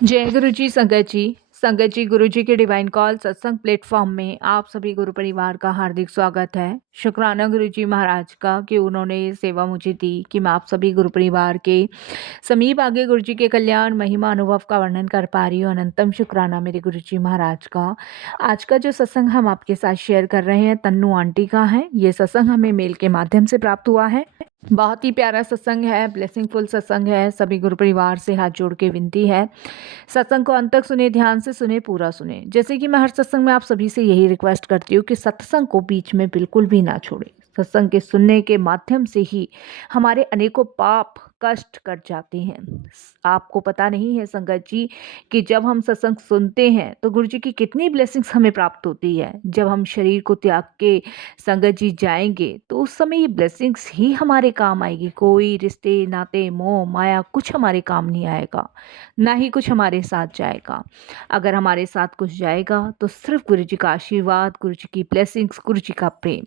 जय गुरु जी संगत जी। संगत जी, गुरु जी के डिवाइन कॉल सत्संग प्लेटफॉर्म में आप सभी गुरु परिवार का हार्दिक स्वागत है। शुक्राना गुरु जी महाराज का कि उन्होंने ये सेवा मुझे दी कि मैं आप सभी गुरु परिवार के समीप आगे गुरु जी के कल्याण महिमा अनुभव का वर्णन कर पा रही हूँ। अनंतम शुक्राना मेरे गुरु जी महाराज का। आज का जो सत्संग हम आपके साथ शेयर कर रहे हैं तन्नू आंटी का है। ये सत्संग हमें मेल के माध्यम से प्राप्त हुआ है। बहुत ही प्यारा सत्संग है, ब्लेसिंगफुल सत्संग है। सभी गुरु परिवार से हाथ जोड़ के विनती है, सत्संग को अंत तक सुने, ध्यान से सुने, पूरा सुने। जैसे कि मैं हर सत्संग में आप सभी से यही रिक्वेस्ट करती हूँ कि सत्संग को बीच में बिल्कुल भी ना छोड़े। सत्संग के सुनने के माध्यम से ही हमारे अनेकों पाप कष्ट कट जाते हैं। आपको पता नहीं है संगत जी कि जब हम सत्संग सुनते हैं तो गुरु जी की कितनी ब्लेसिंग्स हमें प्राप्त होती है। जब हम शरीर को त्याग के संगत जी जाएंगे तो उस समय ये ब्लेसिंग्स ही हमारे काम आएगी। कोई रिश्ते नाते मोह माया कुछ हमारे काम नहीं आएगा, ना ही कुछ हमारे साथ जाएगा। अगर हमारे साथ कुछ जाएगा तो सिर्फ गुरु जी का आशीर्वाद, गुरु जी की ब्लेसिंग्स, गुरु जी का प्रेम।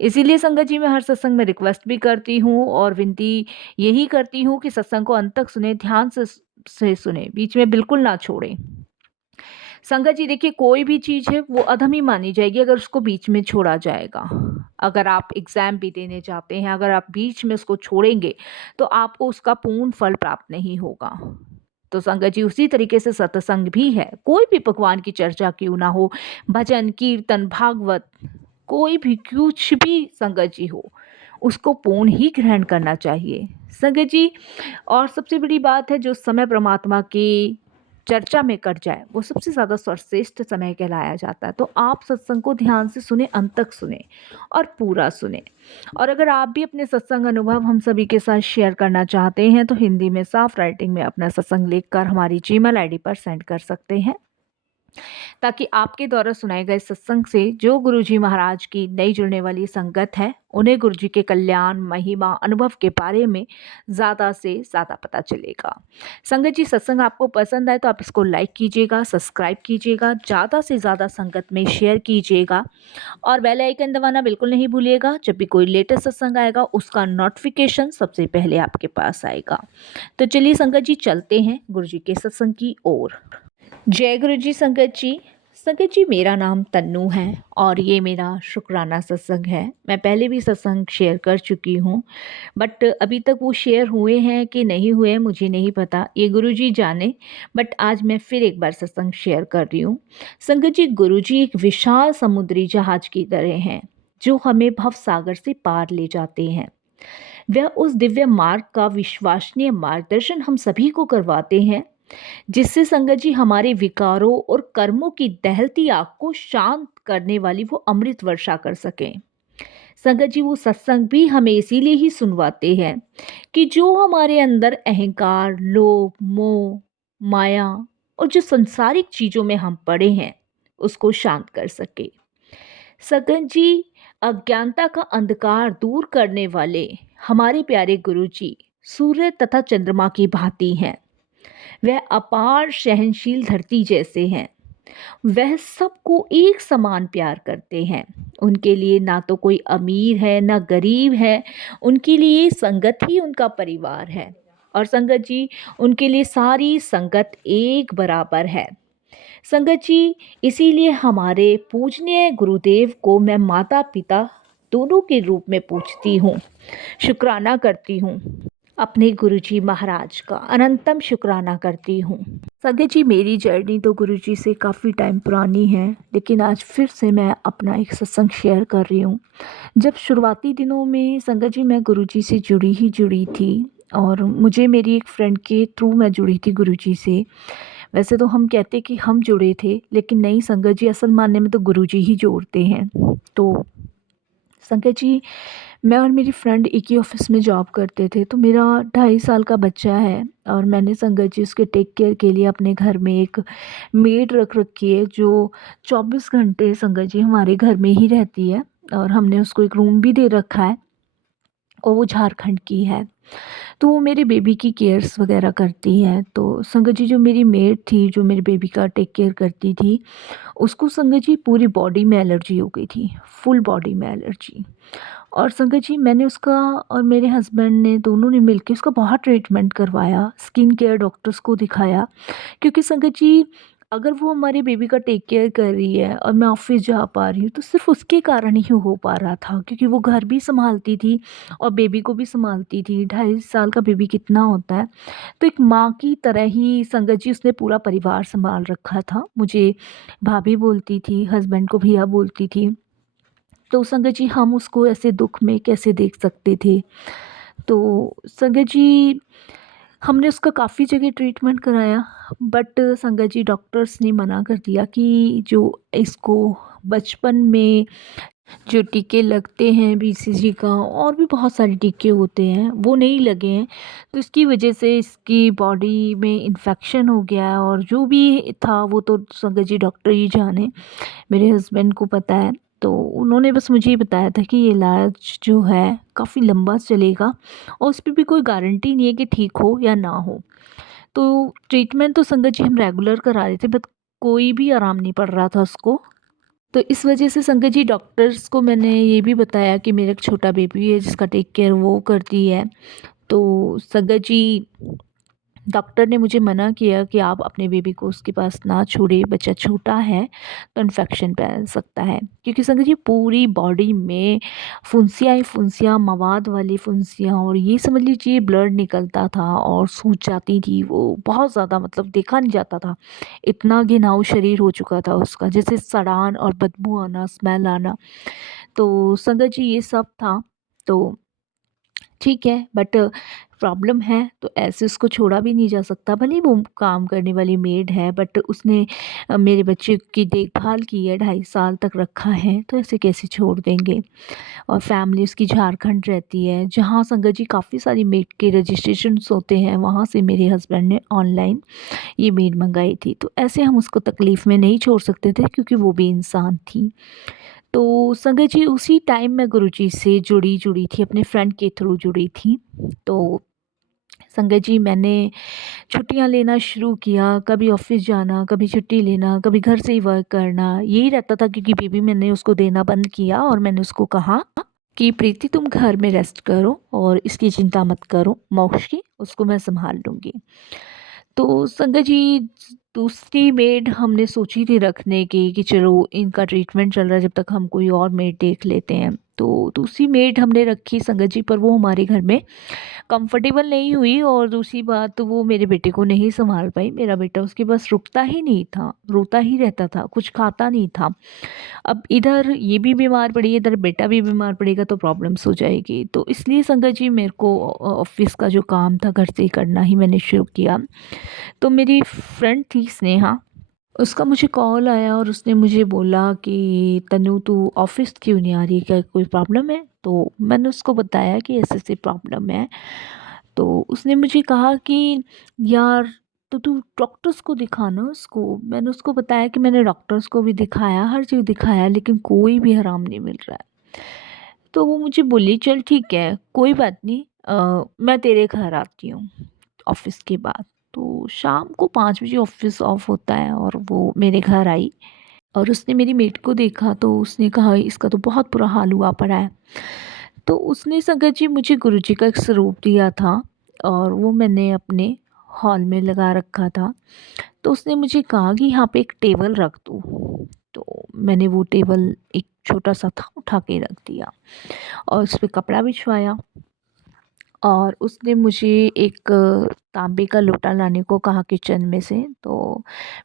इसीलिए संगत जी मैं हर सत्संग में रिक्वेस्ट भी करती हूँ और विनती यही करती हूँ कि सत्संग को अंत तक सुने, ध्यान से सुने, बीच में बिल्कुल ना छोड़ें। संगत जी देखिए, कोई भी चीज़ है वो अधम ही मानी जाएगी अगर उसको बीच में छोड़ा जाएगा। अगर आप एग्ज़ाम भी देने जाते हैं, अगर आप बीच में उसको छोड़ेंगे तो आपको उसका पूर्ण फल प्राप्त नहीं होगा। तो संगत जी उसी तरीके से सत्संग भी है। कोई भी भगवान की चर्चा क्यों ना हो, भजन कीर्तन भागवत कोई भी कुछ भी संगत जी हो, उसको पूर्ण ही ग्रहण करना चाहिए संगत जी। और सबसे बड़ी बात है, जो समय परमात्मा की चर्चा में कट जाए वो सबसे ज़्यादा सर्वश्रेष्ठ समय कहलाया जाता है। तो आप सत्संग को ध्यान से सुने, अंत तक सुने और पूरा सुने। और अगर आप भी अपने सत्संग अनुभव हम सभी के साथ शेयर करना चाहते हैं तो हिंदी में साफ राइटिंग में अपना सत्संग लिखकर हमारी जीमेल आईडी पर सेंड कर सकते हैं, ताकि आपके द्वारा सुनाए गए सत्संग से जो गुरुजी महाराज की नई जुड़ने वाली संगत है उन्हें गुरुजी के कल्याण महिमा अनुभव के बारे में ज़्यादा से ज़्यादा पता चलेगा। संगत जी सत्संग आपको पसंद आए तो आप इसको लाइक कीजिएगा, सब्सक्राइब कीजिएगा, ज़्यादा से ज़्यादा संगत में शेयर कीजिएगा और बेल आइकन दबाना बिल्कुल नहीं भूलिएगा। जब भी कोई लेटेस्ट सत्संग आएगा उसका नोटिफिकेशन सबसे पहले आपके पास आएगा। तो चलिए संगत जी चलते हैं गुरुजी के सत्संग की ओर। जय गुरु जी संगत जी। संगत जी मेरा नाम तन्नू है और ये मेरा शुक्राना सत्संग है। मैं पहले भी सत्संग शेयर कर चुकी हूँ, बट अभी तक वो शेयर हुए हैं कि नहीं हुए मुझे नहीं पता, ये गुरु जी जाने। बट आज मैं फिर एक बार सत्संग शेयर कर रही हूँ। संगत जी गुरु जी एक विशाल समुद्री जहाज की तरह हैं जो हमें भव सागर से पार ले जाते हैं। वह उस दिव्य मार्ग का विश्वसनीय मार्गदर्शन हम सभी को करवाते हैं, जिससे संगत जी हमारे विकारों और कर्मों की दहलती आग को शांत करने वाली वो अमृत वर्षा कर सकें। संगत जी वो सत्संग भी हमें इसीलिए ही सुनवाते हैं कि जो हमारे अंदर अहंकार, लोभ, मोह, माया और जो संसारिक चीजों में हम पड़े हैं उसको शांत कर सके। संगत जी अज्ञानता का अंधकार दूर करने वाले हमारे प्यारे गुरु जी सूर्य तथा चंद्रमा की भांति हैं। वह अपार सहनशील धरती जैसे हैं। वह सबको एक समान प्यार करते हैं। उनके लिए ना तो कोई अमीर है ना गरीब है, उनके लिए संगत ही उनका परिवार है। और संगत जी उनके लिए सारी संगत एक बराबर है। संगत जी इसीलिए हमारे पूजनीय गुरुदेव को मैं माता पिता दोनों के रूप में पूजती हूँ, शुक्राना करती हूँ। अपने गुरुजी महाराज का अनंतम शुक्राना करती हूँ। संगत जी मेरी जर्नी तो गुरुजी से काफ़ी टाइम पुरानी है, लेकिन आज फिर से मैं अपना एक सत्संग शेयर कर रही हूँ। जब शुरुआती दिनों में संगत जी मैं गुरुजी से जुड़ी थी और मुझे मेरी एक फ्रेंड के थ्रू मैं जुड़ी थी गुरुजी से। वैसे तो हम कहते कि हम जुड़े थे, लेकिन नहीं संगत जी, असल मानने में तो गुरुजी ही जोड़ते हैं। तो संगत जी मैं और मेरी फ्रेंड एक ही ऑफिस में जॉब करते थे। तो मेरा 2.5 साल का बच्चा है और मैंने संगत जी उसके टेक केयर के लिए अपने घर में एक मेड रख रखी है जो 24 घंटे संगत जी हमारे घर में ही रहती है। और हमने उसको एक रूम भी दे रखा है और वो झारखंड की है। तो वो मेरे बेबी की केयर्स वगैरह करती है। तो संगत जी जो मेरी मेड थी, जो मेरे बेबी का टेक केयर करती थी, उसको संगत जी पूरी बॉडी में एलर्जी हो गई थी, फुल बॉडी में एलर्जी। और संगत जी मैंने उसका और मेरे हस्बैंड ने दोनों ने मिलके उसका बहुत ट्रीटमेंट करवाया, स्किन केयर डॉक्टर्स को दिखाया। क्योंकि संगत जी अगर वो हमारे बेबी का टेक केयर कर रही है और मैं ऑफ़िस जा पा रही हूँ, तो सिर्फ़ उसके कारण ही हो पा रहा था क्योंकि वो घर भी सँभालती थी और बेबी को भी सँभालती थी। 2.5 साल का बेबी कितना होता है? तो एक माँ की तरह ही संगत जी उसने पूरा परिवार सँभाल रखा था। मुझे भाभी बोलती थी, हस्बैंड को भैया बोलती थी। तो संगत जी हम उसको ऐसे दुःख में कैसे देख सकते थे? तो संगत जी हमने उसका काफ़ी जगह ट्रीटमेंट कराया, बट संगत जी डॉक्टर्स ने मना कर दिया कि जो इसको बचपन में जो टीके लगते हैं बीसीजी का और भी बहुत सारे टीके होते हैं वो नहीं लगे हैं, तो इसकी वजह से इसकी बॉडी में इन्फेक्शन हो गया है और जो भी था वो तो संगत जी डॉक्टर ही जाने, मेरे हस्बैंड को पता है। तो उन्होंने बस मुझे ये बताया था कि ये इलाज जो है काफ़ी लंबा चलेगा और उस पे भी कोई गारंटी नहीं है कि ठीक हो या ना हो। तो ट्रीटमेंट तो संगत जी हम रेगुलर करा रहे थे, बट कोई भी आराम नहीं पड़ रहा था उसको। तो इस वजह से संगत जी डॉक्टर्स को मैंने ये भी बताया कि मेरा एक छोटा बेबी है जिसका टेक केयर वो करती है। तो संगत जी डॉक्टर ने मुझे मना किया कि आप अपने बेबी को उसके पास ना छोड़े, बच्चा छोटा है तो इन्फेक्शन फैल सकता है। क्योंकि संगत जी पूरी बॉडी में फुंसियाँ ही फुंसियाँ, मवाद वाली फुंसियाँ और ये समझ लीजिए ब्लड निकलता था और सूज जाती थी वो, बहुत ज़्यादा मतलब देखा नहीं जाता था। इतना घिनाऊ शरीर हो चुका था उसका, जैसे सड़ान और बदबू आना, स्मेल आना। तो संगत जी ये सब था। तो ठीक है, बट प्रॉब्लम है तो ऐसे उसको छोड़ा भी नहीं जा सकता। भले ही वो काम करने वाली मेड है, बट उसने मेरे बच्चे की देखभाल की है, 2.5 साल तक रखा है, तो ऐसे कैसे छोड़ देंगे। और फैमिली उसकी झारखंड रहती है, जहाँ संगत जी काफ़ी सारी मेड के रजिस्ट्रेशंस होते हैं, वहाँ से मेरे हस्बैंड ने ऑनलाइन ये मेड मंगाई थी। तो ऐसे हम उसको तकलीफ़ में नहीं छोड़ सकते थे क्योंकि वो भी इंसान थी। तो संगत जी उसी टाइम मैं गुरुजी से जुड़ी थी, अपने फ्रेंड के थ्रू जुड़ी थी। तो संगत जी मैंने छुट्टियां लेना शुरू किया, कभी ऑफिस जाना, कभी छुट्टी लेना, कभी घर से ही वर्क करना, यही रहता था क्योंकि बेबी मैंने उसको देना बंद किया और मैंने उसको कहा कि प्रीति तुम घर में रेस्ट करो और इसकी चिंता मत करो, मोक्ष की उसको मैं संभाल लूँगी। तो संगत जी दूसरी मेड हमने सोची थी रखने की कि चलो इनका ट्रीटमेंट चल रहा है जब तक हम कोई और मेड देख लेते हैं। तो दूसरी मेड हमने रखी संगत जी, पर वो हमारे घर में कंफर्टेबल नहीं हुई और दूसरी बात तो वो मेरे बेटे को नहीं सँभाल पाई। मेरा बेटा उसके पास रुकता ही नहीं था, रोता ही रहता था, कुछ खाता नहीं था। अब इधर ये भी बीमार पड़ी है, इधर बेटा भी बीमार पड़ेगा तो प्रॉब्लम्स हो जाएगी। तो इसलिए संगत जी मेरे को ऑफ़िस का जो काम था घर से ही करना ही मैंने शुरू किया। तो मेरी फ्रेंड थी स्नेहा, उसका मुझे कॉल आया और उसने मुझे बोला कि तनु तू ऑफ़िस क्यों नहीं आ रही? क्या कोई प्रॉब्लम है? तो मैंने उसको बताया कि ऐसे-ऐसे प्रॉब्लम है। तो उसने मुझे कहा कि यार तो तू डॉक्टर्स को दिखा ना उसको। मैंने उसको बताया कि मैंने डॉक्टर्स को भी दिखाया, हर जगह दिखाया, लेकिन कोई भी आराम नहीं मिल रहा है। तो वो मुझे बोली चल ठीक है, कोई बात नहीं, मैं तेरे घर आती हूँ ऑफ़िस के बाद। तो शाम को 5 बजे ऑफ़िस ऑफ होता है और वो मेरे घर आई और उसने मेरी मेड को देखा तो उसने कहा इसका तो बहुत बुरा हाल हुआ पड़ा है। तो उसने संगत जी मुझे गुरुजी का एक स्वरूप दिया था और वो मैंने अपने हॉल में लगा रखा था। तो उसने मुझे कहा कि यहाँ पे एक टेबल रख दो। तो मैंने वो टेबल एक छोटा-सा था उठा के रख दिया और उस पे कपड़ा बिछवाया और उसने मुझे एक तांबे का लोटा लाने को कहा किचन में से। तो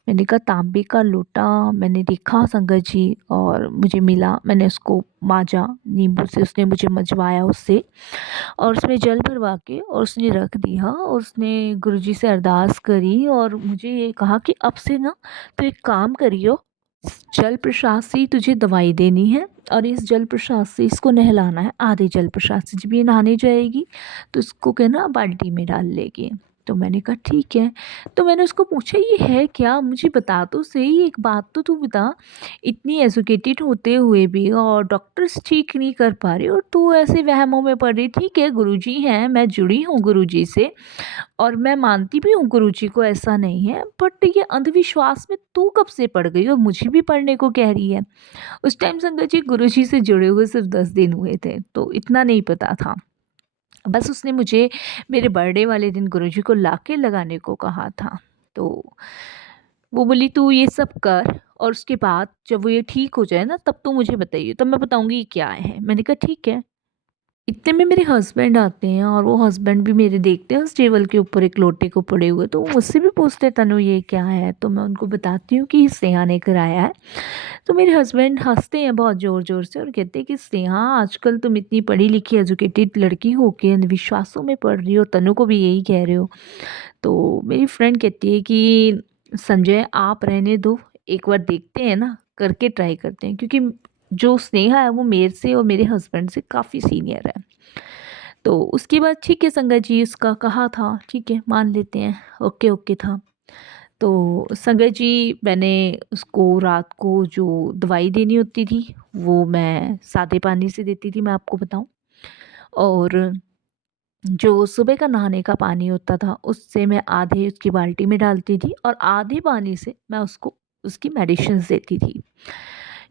मैंने कहा तांबे का लोटा मैंने देखा संगत जी और मुझे मिला, मैंने उसको मांजा नींबू से, उसने मुझे मँजवाया उससे और उसमें जल भरवा के और उसने रख दिया और उसने गुरुजी से अरदास करी और मुझे ये कहा कि अब से ना तो एक काम करियो, जल प्रसाद से ही तुझे दवाई देनी है और इस जल प्रसाद से इसको नहलाना है, आधे जल प्रसाद से। जब ये नहाने जाएगी तो इसको कहना बाल्टी में डाल लेगी। तो मैंने कहा ठीक है। तो मैंने उसको पूछा ये है क्या? मुझे बता तो सही, एक बात तो तू बता, इतनी एजुकेटेड होते हुए भी और डॉक्टर्स ठीक नहीं कर पा रहे और तू ऐसे वहमों में पड़ रही। ठीक है, गुरुजी हैं, मैं जुड़ी हूँ गुरुजी से और मैं मानती भी हूँ गुरुजी को, ऐसा नहीं है, बट ये अंधविश्वास में तू कब से पड़ गई और मुझे भी पढ़ने को कह रही है। उस टाइम संगत जी गुरुजी से जुड़े हुए सिर्फ 10 दिन हुए थे, तो इतना नहीं पता था। बस उसने मुझे मेरे बर्थडे वाले दिन गुरुजी को लाके लगाने को कहा था। तो वो बोली तू ये सब कर और उसके बाद जब वो ये ठीक हो जाए ना तब तू मुझे बताइए, तब मैं बताऊंगी ये क्या है। मैंने कहा ठीक है। इतने में मेरे हस्बैंड आते हैं और वो हस्बैंड भी मेरे देखते हैं उस टेबल के ऊपर एक लोटे को पड़े हुए, तो वो मुझसे भी पूछते तनु ये क्या है, तो मैं उनको बताती हूँ कि स्नेहा ने कराया है। तो मेरे हस्बैंड हंसते हैं बहुत ज़ोर ज़ोर से और कहते हैं कि स्नेहा आजकल तुम इतनी पढ़ी लिखी एजुकेटेड लड़की हो के अंधविश्वासों में पड़ रही हो, तनु को भी यही कह रहे हो। तो मेरी फ्रेंड कहती है कि संजय आप रहने दो, एक बार देखते हैं ना, करके ट्राई करते हैं, क्योंकि जो स्नेहा है वो मेरे से और मेरे हस्बैंड से काफ़ी सीनियर है। तो उसके बाद ठीक है संगत जी, उसका कहा था ठीक है मान लेते हैं, ओके ओके था। तो संगत जी मैंने उसको रात को जो दवाई देनी होती थी वो मैं सादे पानी से देती थी, मैं आपको बताऊं। और जो सुबह का नहाने का पानी होता था उससे मैं आधे उसकी बाल्टी में डालती थी और आधे पानी से मैं उसको उसकी मेडिसिन देती थी।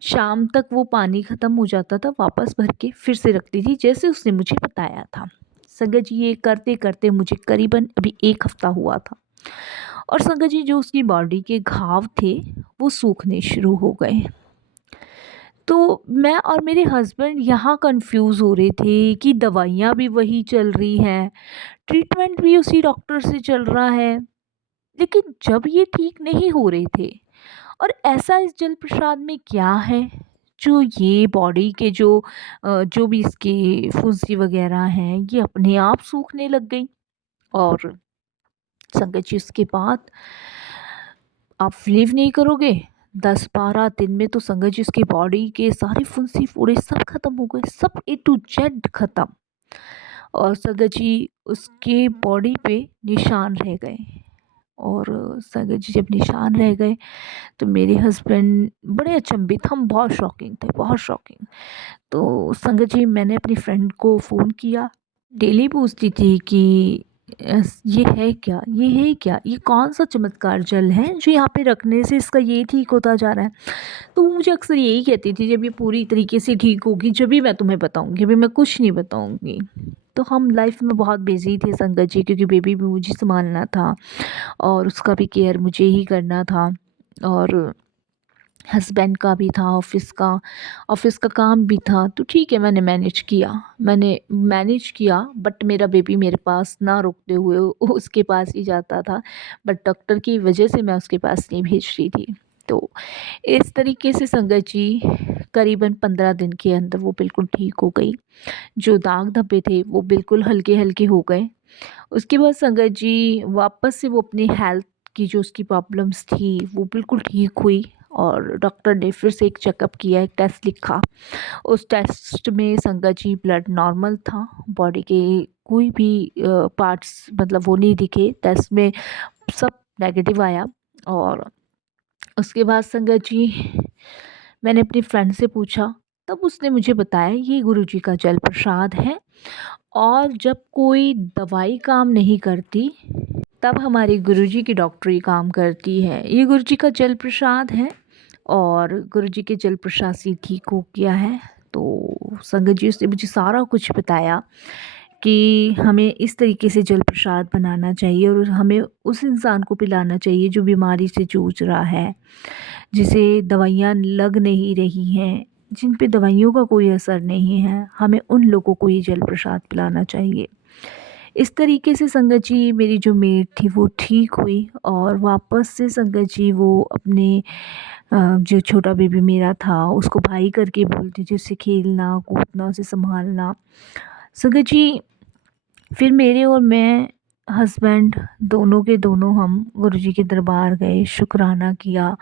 शाम तक वो पानी ख़त्म हो जाता था, वापस भर के फिर से रखती थी जैसे उसने मुझे बताया था। संगत जी ये करते करते मुझे करीबन अभी 1 हफ्ता हुआ था और संगत जी जो उसकी बॉडी के घाव थे वो सूखने शुरू हो गए। तो मैं और मेरे हस्बैंड यहाँ कंफ्यूज हो रहे थे कि दवाइयाँ भी वही चल रही हैं, ट्रीटमेंट भी उसी डॉक्टर से चल रहा है, लेकिन जब ये ठीक नहीं हो रहे थे। और ऐसा इस जल प्रसाद में क्या है जो ये बॉडी के जो भी इसके फुंसी वगैरह हैं ये अपने आप सूखने लग गई। और संगत जी उसके बाद आप बिलीव नहीं करोगे, 10-12 दिन में तो संगत जी उसकी बॉडी के सारे फुंसी फोड़े सब खत्म हो गए, सब A to Z खत्म। और संगत जी उसके बॉडी पे निशान रह गए। और संगत जी जब निशान रह गए तो मेरे हस्बैंड बड़े अचंभित, हम बहुत शॉकिंग थे, बहुत शॉकिंग। तो संगत जी मैंने अपनी फ्रेंड को फ़ोन किया, डेली पूछती थी कि ये है क्या, ये है क्या, ये कौन सा चमत्कार जल है जो यहाँ पे रखने से इसका ये ठीक होता जा रहा है। तो वो मुझे अक्सर यही कहती थी जब ये पूरी तरीके से ठीक होगी जब भी मैं तुम्हें बताऊंगी, अभी मैं कुछ नहीं बताऊंगी। तो हम लाइफ में बहुत बिजी थे संगत जी, क्योंकि बेबी भी मुझे संभालना था और उसका भी केयर मुझे ही करना था और हस्बैंड का भी था, ऑफ़िस का काम भी था। तो ठीक है मैंने मैनेज किया, बट मेरा बेबी मेरे पास ना रुकते हुए वो उसके पास ही जाता था। बट डॉक्टर की वजह से मैं उसके पास नहीं भेज रही थी। तो इस तरीके से संगत जी करीबन 15 दिन के अंदर वो बिल्कुल ठीक हो गई। जो दाग धब्बे थे वो बिल्कुल हल्के-हल्के हो गए। उसके बाद संगत जी वापस से वो अपनी हेल्थ की जो उसकी प्रॉब्लम्स थी वो बिल्कुल ठीक हुई और डॉक्टर ने फिर से एक चेकअप किया, एक टेस्ट लिखा। उस टेस्ट में संगत जी ब्लड नॉर्मल था, बॉडी के कोई भी पार्ट्स मतलब वो नहीं दिखे टेस्ट में, सब नेगेटिव आया। और उसके बाद संगत जी मैंने अपनी फ्रेंड से पूछा, तब उसने मुझे बताया ये गुरुजी का जल प्रसाद है और जब कोई दवाई काम नहीं करती तब हमारे गुरुजी की डॉक्टरी काम करती है। ये गुरुजी का जल प्रसाद है और गुरुजी के जल प्रसाद से ठीक हो गया है। तो संगत जी उसने मुझे सारा कुछ बताया कि हमें इस तरीके से जल प्रसाद बनाना चाहिए और हमें उस इंसान को पिलाना चाहिए जो बीमारी से जूझ रहा है, जिसे दवाइयाँ लग नहीं रही हैं, जिन पे दवाइयों का कोई असर नहीं है, हमें उन लोगों को ये जल प्रसाद पिलाना चाहिए। इस तरीके से संगत जी मेरी जो मेड थी वो ठीक हुई और वापस से संगत जी वो अपने जो छोटा बेबी मेरा था उसको भाई करके बोलती थी, उससे खेलना कूदना उसे संभालना। संगत जी फिर मेरे और मैं हस्बैंड दोनों के दोनों हम गुरुजी के दरबार गए, शुक्राना किया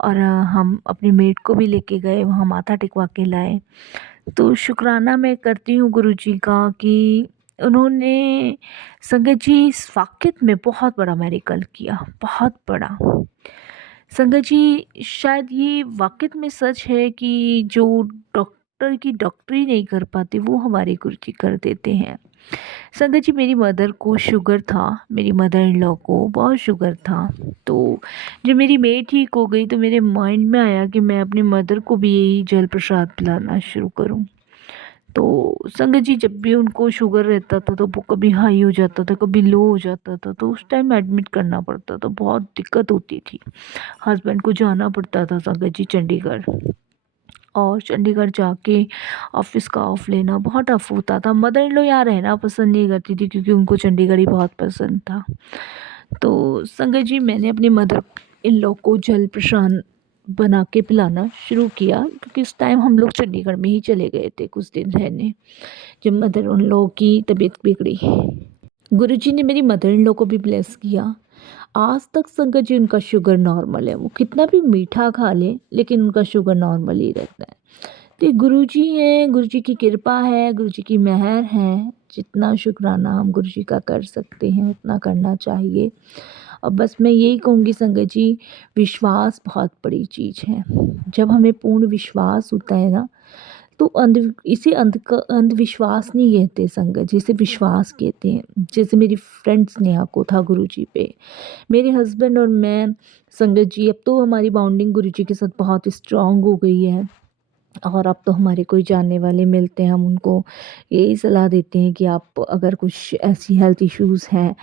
और हम अपनी मेड को भी लेके गए, वहाँ माथा टिकवा के लाए। तो शुक्राना मैं करती हूँ गुरुजी का कि उन्होंने संगत जी इस वाक़ई में बहुत बड़ा मेरेकल किया, बहुत बड़ा। संगत जी शायद ये वाक़ई में सच है कि जो डॉक्टर की डॉक्टरी नहीं कर पाते वो हमारे गुरुजी कर देते हैं। संगत जी मेरी मदर को शुगर था, मेरी मदर इन लॉ को बहुत शुगर था। तो जब मेरी मेड ठीक हो गई तो मेरे माइंड में आया कि मैं अपनी मदर को भी यही जल प्रसाद पिलाना शुरू करूँ। तो संगत जी जब भी उनको शुगर रहता था तो वो कभी हाई हो जाता था, कभी लो हो जाता था, तो उस टाइम एडमिट करना पड़ता था, बहुत दिक्कत होती थी। हस्बैंड को जाना पड़ता था संगत जी चंडीगढ़, और चंडीगढ़ जाके ऑफ़िस का ऑफ लेना बहुत टफ होता था। मदर इन लॉ यहाँ रहना पसंद नहीं करती थी क्योंकि उनको चंडीगढ़ ही बहुत पसंद था। तो संगत जी मैंने अपनी मदर इन लॉ को जल प्रशान बना के पिलाना शुरू किया क्योंकि इस टाइम हम लोग चंडीगढ़ में ही चले गए थे कुछ दिन रहने, जब मदर इन लॉ की तबीयत बिगड़ी। गुरुजी ने मेरी मदर इन लॉ को भी ब्लेस किया। आज तक संगत जी उनका शुगर नॉर्मल है, वो कितना भी मीठा खा लें लेकिन उनका शुगर नॉर्मल ही रहता है। तो गुरुजी हैं, गुरुजी की कृपा है, गुरुजी की मेहर है, जितना शुक्राना हम गुरुजी का कर सकते हैं उतना करना चाहिए। और बस मैं यही कहूँगी संगत जी, विश्वास बहुत बड़ी चीज़ है। जब हमें पूर्ण विश्वास होता है ना, तो इसे अंधविश्वास नहीं कहते संगत जी, इसे विश्वास कहते हैं। जैसे मेरी फ्रेंड स्नेहा को था गुरुजी पे, मेरे हस्बैंड और मैं संगत जी अब तो हमारी बॉन्डिंग गुरुजी के साथ बहुत स्ट्रॉन्ग हो गई है। और अब तो हमारे कोई जानने वाले मिलते हैं, हम उनको यही सलाह देते हैं कि आप अगर कुछ ऐसी हेल्थ इश्यूज़ हैं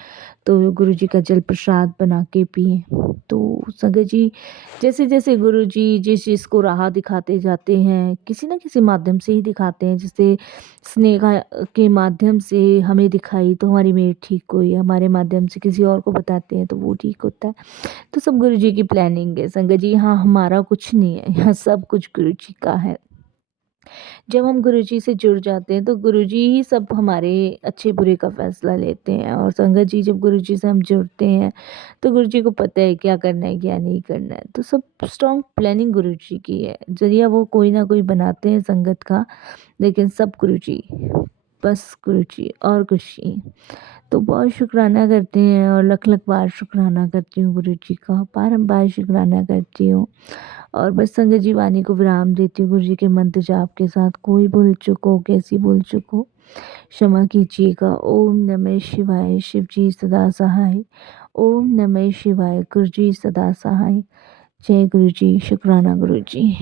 तो गुरुजी का जल प्रसाद बना के पिएँ। तो संगत जी जैसे-जैसे गुरुजी जिस चीज़ को राह दिखाते जाते हैं, किसी न किसी माध्यम से ही दिखाते हैं। जैसे स्नेहा के माध्यम से हमें दिखाई तो हमारी मेड ठीक हुई, हमारे माध्यम से किसी और को बताते हैं तो वो ठीक होता है। तो सब गुरुजी की प्लानिंग है संगत जी, यहाँ हमारा कुछ नहीं है, यहाँ सब कुछ गुरुजी का है। जब हम गुरुजी से जुड़ जाते हैं तो गुरुजी ही सब हमारे अच्छे बुरे का फ़ैसला लेते हैं, और संगत जी जब गुरुजी से हम जुड़ते हैं तो गुरुजी को पता है क्या करना है क्या नहीं करना है। तो सब स्ट्रॉन्ग प्लानिंग गुरुजी की है, ज़रिया वो कोई ना कोई बनाते हैं संगत का, लेकिन सब गुरुजी, बस गुरुजी और कुछ नहीं। तो बहुत शुक्राना करते हैं और लख-लख बार शुक्राना करती हूँ गुरुजी का, बारंबार शुक्राना करती हूँ। और बस संगत जी वाणी को विराम देती हूँ गुरुजी के मंत्र जाप के साथ। कोई भूल चूक हो, कैसी भूल चूक हो, क्षमा कीजिएगा। ओम नमः शिवाय, शिव जी सदा सहाय। ओम नमः शिवाय, गुरुजी सदा सहाय। जय गुरुजी, शुक्राना गुरुजी।